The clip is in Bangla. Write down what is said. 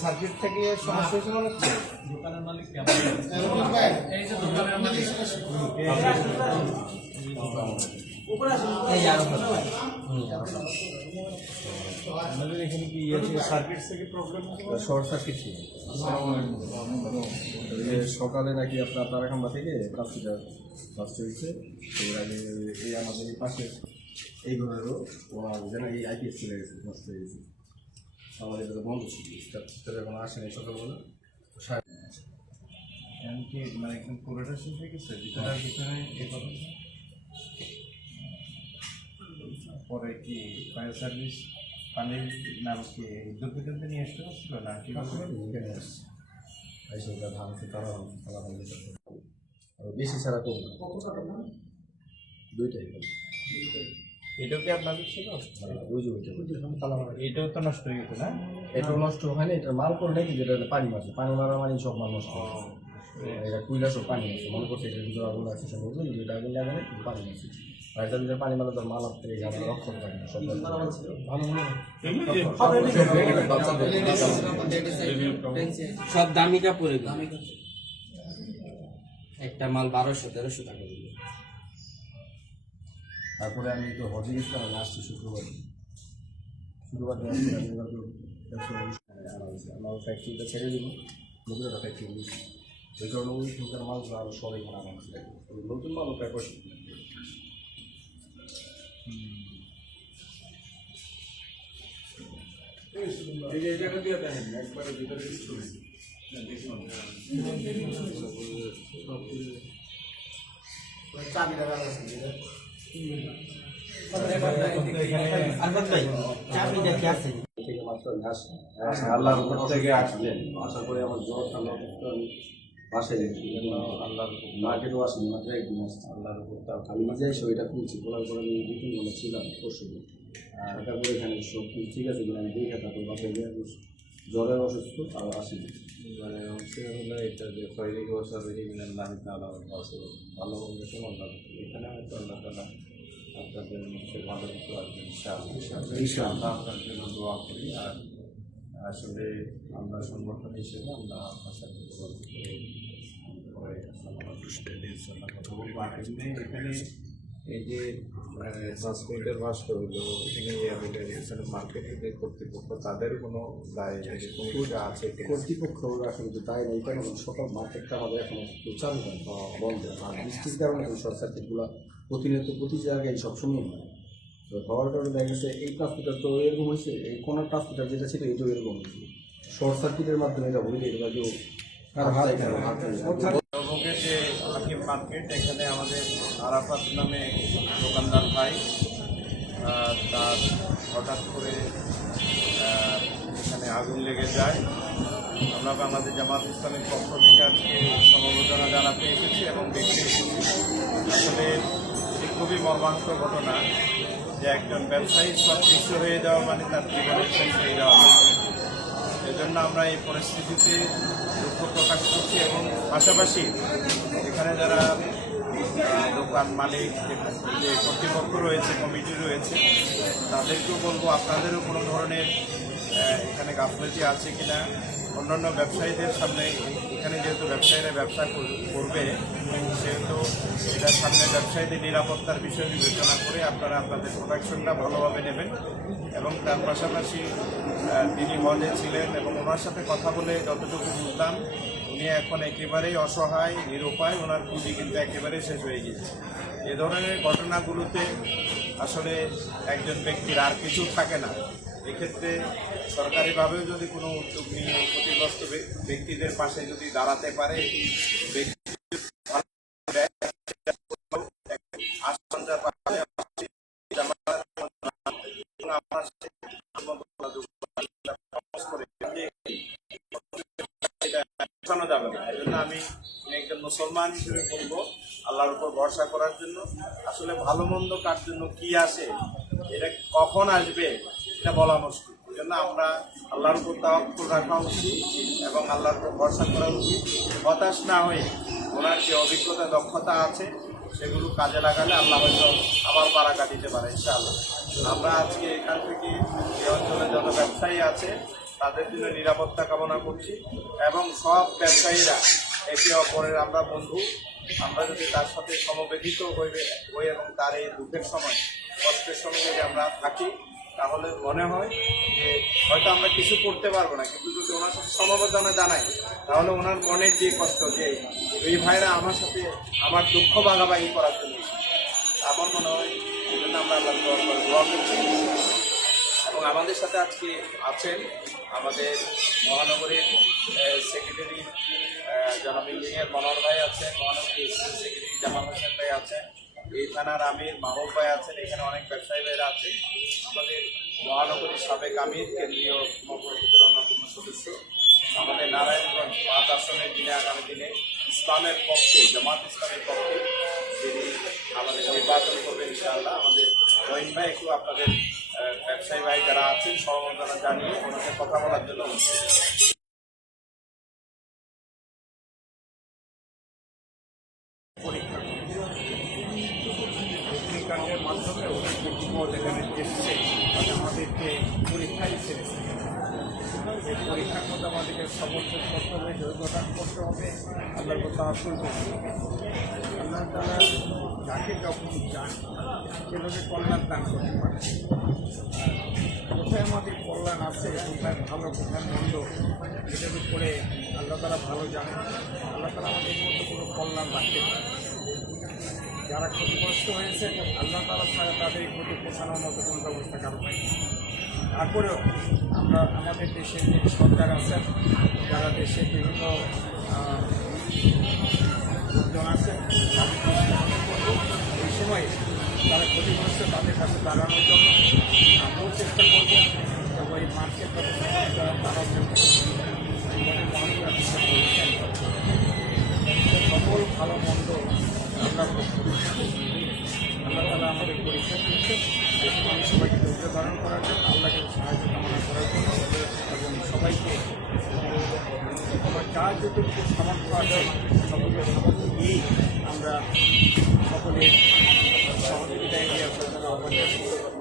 সার্কিট থেকে সমস্যা হয়েছে দোকানের মালিক এই যে দোকানের মালিক। এখানে কি প্রবলেম সার্কিট সকালে নাকি আপনার তারাখাম্বা থেকে নষ্ট হয়েছে। তো এর আগে এই আমাদের পাশে এই ঘরেরও ওনার যেন এই আইপিএস চলে গেছে নষ্ট হয়ে গেছে আমাদের বন্ধ ছিল। এখন আসেনি সকালবেলা। এমনকি মানে একদম পুরোটা শেষ হয়ে গেছে? ভিতরে আর ভিতরে এ কথা পরে কি ফায়ার সার্ভিস পানির নাম কি বিদ্যুৎ বিদ্যুৎ নিয়ে আসতে পারছিল না? কি এখানে আসছে আইসে ওটা ভাঙছে তারা ভাঙছে তারা ভাঙছে আর বেশি ছাড়া কম না। দুইটাই এটাও কি আপনাদের ছিল? ওই যে ওইটা এটাও তো নষ্ট হয়ে গেছে না? এটা নষ্ট হয়নি এটা মাল করে নাকি যেটা পানি মারছে। পানি মারা মানে সব মাল নষ্ট হয়ে গেছে। এটা কুইলা সব পানি আছে মনে করছে এটা ভিতরে আগুন আছে সম্ভবত কিন্তু এটা আগুন লাগালে পানি আছে রাইতা দিলে পানি মাল আপনি এই জায়গায় রক্ষণ থাকে না সব সব দামি কাপড় একটা মাল বারোশো তেরোশো টাকা দিবে তারপরে আমি তো হজে গেছিলাম আমি আসছি শুক্রবার শুক্রবার আমার ফ্যাক্টরিটা ছেড়ে দিব নতুন ফ্যাক্টরি ওই কারণে ওই মালগুলো আরও সব এখানে আনা নতুন মালও প্রায় পয়সা থেকে মাত্র ঘাস আল্লাহর উপর থেকে আসলেন আসার পরে আমার জ্বর ঠান্ডা বাসায় গেছি আল্লাহর মার্কেটও আসেনি মাত্র একদিন আসছি আল্লাহর উপর তার নিজে এসে ওইটা খুলছি খোলার পরে আমি দু তিন ছিলাম পরশু দিন আর তারপরে এখানে সব ঠিক আছে কিনা আমি দেখে তারপর বাসায় গিয়ে আমি অসুস্থ আর আসিনি মানে হচ্ছে হলো এটা যে খৈরি গোসা রহি মিনাল লাহি তাআলা ভালো আল্লাহ এখানে হয়তো আল্লাহ তাআলা আপনাদের ভালো কিছু আসবে ইনশাআল্লাহ। ইনশাআল্লাহ। আপনার জন্য দোয়া করি। আর আসলে আমরা সংগঠন হিসেবে আমরা আপনার সাথে এখানে এই যে মিনিটের ভাস্কর হলো এখানে মার্কেটের যে কর্তৃপক্ষ তাদের কোনো দায় আছে কর্তৃপক্ষ আসলে তো তাই না এই কারণে মার্কেটটা আমাদের এখন একটু চালু বন্ধ। আর বৃষ্টির কারণে ওই শর্ট সার্কিটগুলো প্রতিনিয়ত প্রতি জায়গায় সবসময় হয়। তো হওয়ার কারণে দেখা গেছে এই ট্রান্সমিটার তো এরকম হয়েছে এই কোনার ট্রান্সমিটার যেটা ছিল এটাও এরকম হয়েছে। শর্ট সার্কিটের মাধ্যমে এটা হইলে এটা কেউ যে হাকিম মার্কেট এখানে আমাদের আরাফাত নামে দোকানদার ভাই তার হঠাৎ করে আহ, এখানে আগুন লেগে যায়। আমরা বাংলাদেশ জামাত ইসলামের পক্ষ থেকে আজকে সমবেদনা জানাতে এসেছি এবং দেখতে এসেছি। আসলে খুবই মর্মাহত ঘটনা। যে একজন ব্যবসায়ী সব দৃশ্য হয়ে যাওয়া মানে তার জীবনের শেষ হয়ে যাওয়া মানে। এজন্য আমরা এই পরিস্থিতিতে দুঃখ প্রকাশ করছি এবং পাশাপাশি এখানে যারা দোকান মালিক যে কর্তৃপক্ষ রয়েছে, কমিটি রয়েছে, তাদেরকেও বলব আপনাদেরও কোনো ধরনের এখানে গাফলতি আছে কিনা অন্যান্য ব্যবসায়ীদের সামনে, এখানে যেহেতু ব্যবসায়ীরা ব্যবসা কর- করবে, সেহেতু এটার সামনে ব্যবসায়ীদের নিরাপত্তার বিষয় বিবেচনা করে আপনারা আপনাদের প্রোডাকশনটা ভালোভাবে নেবেন এবং তার পাশাপাশি তিনি হজে ছিলেন এবং ওনার সাথে কথা বলে যতটুকু বুঝলাম, উনি এখন একেবারেই অসহায়, নিরুপায়, ওনার পুঁজি কিন্তু একেবারেই শেষ হয়ে গিয়েছে। এ ধরনের ঘটনাগুলোতে আসলে একজন ব্যক্তির আর কিছু থাকে না। এক্ষেত্রে সরকারিভাবেও যদি কোনো উদ্যোগ নিয়ে ক্ষতিগ্রস্ত ব্যক্তিদের পাশে যদি দাঁড়াতে পারে যাবে না এই জন্য আমি একজন মুসলমান হিসেবে বলব আল্লাহর উপর ভরসা করার জন্য আসলে ভালো মন্দ কার জন্য কি আসে, এটা কখন আসবে এটা বলা মুশকিল। এই জন্য আমরা আল্লাহর উপর তাওয়াক্কুল রাখা উচিত এবং আল্লাহর উপর ভরসা করা উচিত। হতাশ না হয়ে ওনার যে অভিজ্ঞতা, দক্ষতা আছে, সেগুলো কাজে লাগালে আল্লাহ হয়তো আবার বারাকা দিতে পারে, ইনশাআল্লাহ। আমরা আজকে এখান থেকে এই অঞ্চলে যত ব্যবসায়ী আছে, তাদের জন্য নিরাপত্তা কামনা করছি এবং সব ব্যবসায়ীরা একে অপরের আমরা বন্ধু। আমরা যদি তার সাথে সমবেদিত হইবে, হই এবং তার এই দুঃখের সময়, কষ্টের সময় যদি আমরা থাকি তাহলে মনে হয় যে হয়তো আমরা কিছু করতে পারব না, কিন্তু যদি ওনার সাথে সমবেদনা জানাই। তাহলে ওনার মনের যে কষ্ট যে এই ভাইরা আমার সাথে আমার দুঃখ ভাগাভাগি করার জন্য আমার মনে হয় এই জন্য আমরা আল্লাহ করছি। এবং আমাদের সাথে আজকে আছেন আমাদের মহানগরীর সেক্রেটারি জনাব ইঞ্জিনিয়ার মনোহর ভাই আছেন মহানগরী সেক্রেটারি জামাল হোসেন ভাই আছেন। এই থানার আমির মাহবুব ভাই আছেন, এখানে অনেক ব্যবসায়ী ভাইরা আছে আমাদের মহানগরীর সাবেক আমির, কেন্দ্রীয় মহাপরিষদের অন্যতম সদস্য। আমাদের নারায়ণগঞ্জ পাঁচ আসনের দিনে আগামী দিনে ইসলামের পক্ষে, জামাত ইসলামের পক্ষে যিনি আমাদের নির্বাচন করবেন ইনশাআল্লাহ, আমাদের রহিম ভাই একটু আপনাদের ব্যবসায়ী ভাই যারা আছেন, সমবেদনা জানিয়ে ওনাদের কথা বলার জন্য বিপদ এখানে এসছে মানে আমাদেরকে পরীক্ষায় ছেড়েছে এই পরীক্ষার মধ্যে আমাদেরকে সমর্থন করতে হবে যোগ্যদান করতে হবে, আল্লাহর কথা আসল করতে হবে। আল্লাহ তারা যাকে যখন চান, সেভাবে কল্যাণ দান করতে পারে। কোথায় আমাদের কল্যাণ আছে, কোথায় ভালো, কোথায় মন্দ, এটার উপরে আল্লাহ তারা ভালো জানেন। আল্লাহ তারা আমাদের মধ্যে কোনো কল্যাণ রাখতে পারে যারা ক্ষতিগ্রস্ত হয়েছে, আল্লাহ তালা তাদের ক্ষতি পোষানোর মতো কোনো ব্যবস্থা কারণ নেই তারপরেও আমরা আমাদের দেশের যে সরকার আছেন যারা দেশে বিভিন্ন লোকজন আছে, তাদের কাছে আমরা করব। এই সময় যারা ক্ষতিগ্রস্ত তাদের কাছে দাঁড়ানোর জন্য আমরাও চেষ্টা করব এই মার্কেট করব সকল ভালো মন্দ আল্লাহর আল্লাহ তালা আমাদের সবাইকে ধৈর্য ধারণ করার জন্য আল্লাহকে সাহায্য করার জন্য এবং সবাইকে সবার যার যতটুকু সামর্থ্য আছে সকলের সামর্থ্য দিয়েই আমরা সকলের সহযোগিতায় এগিয়ে আসার আহ্বান।